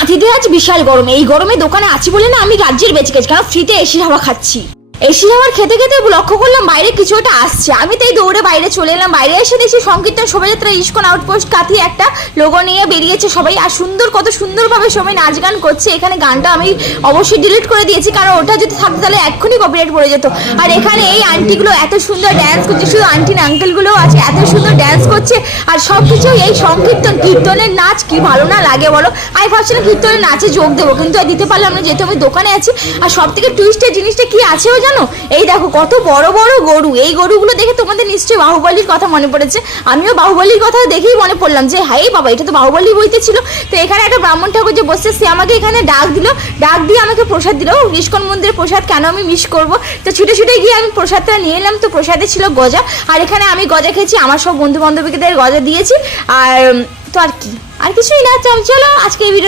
কাঁথিতে আজ বিশাল গরম। এই গরমে দোকানে আছি বলে না আমি রাজ্যের বেঁচে গেছি, কারণ ফ্রিতে এসির হাওয়া খাচ্ছি। এসির হাওয়ার খেতে খেতে লক্ষ্য করলাম বাইরে কিছু একটা আসছে। আমি তাই দৌড়ে বাইরে চলে এলাম। বাইরে এসে দেখছি সংকীর্তন শোভাযাত্রা ইস্কন আউটপোস্ট কাঁথি একটা লোগো নিয়ে বেরিয়েছে সবাই, আর কত সুন্দরভাবে সবাই নাচ গান করছে। এখানে গানটা আমি অবশ্যই ডিলিট করে দিয়েছি, কারণ ওটা যদি থাকতো তাহলে এক্ষুনি কপিরাইট পড়ে যেত। আর এখানে এই আন্টিগুলো এত সুন্দর ড্যান্স করছে, শুধু আন্টি না আঙ্কেলগুলোও আছে, এত সুন্দর ড্যান্স করছে। আর সব কিছু এই কীর্তনের নাচ কি ভালো না লাগে বলো। আমি ভাবছিলাম কীর্তনের নাচে যোগ দেবো, কিন্তু আর দিতে পারলাম না যেহেতু আমি দোকানে আছি। আর সব থেকে টুইস্টের জিনিসটা কি আছে জানো? এই দেখো কত বড় বড় গরু। এই গরুগুলো দেখে তোমাদের নিশ্চয়ই বাহুবলীর কথা মনে পড়েছে। আমিও বাহুবলীর কথা দেখেই মনে পড়লাম যে হাই বাবা, এটা তো বাহুবলী বইতে ছিল। তো এখানে একটা ব্রাহ্মণ ঠাকুর যে বসছে, সে আমাকে এখানে ডাক দিয়ে আমাকে প্রসাদ দিল। ইস্কন মন্দিরের প্রসাদ কেন আমি মিস করবো? তো ছুটে ছুটে গিয়ে আমি প্রসাদটা নিয়ে এলাম। তো প্রসাদে ছিল গজা, আর এখানে আমি গজা খেয়েছি, আমার সব বন্ধু বান্ধবীদের গজা দিয়েছি। আর তো আর কিছুই না। চলো আজকে এই ভিডিও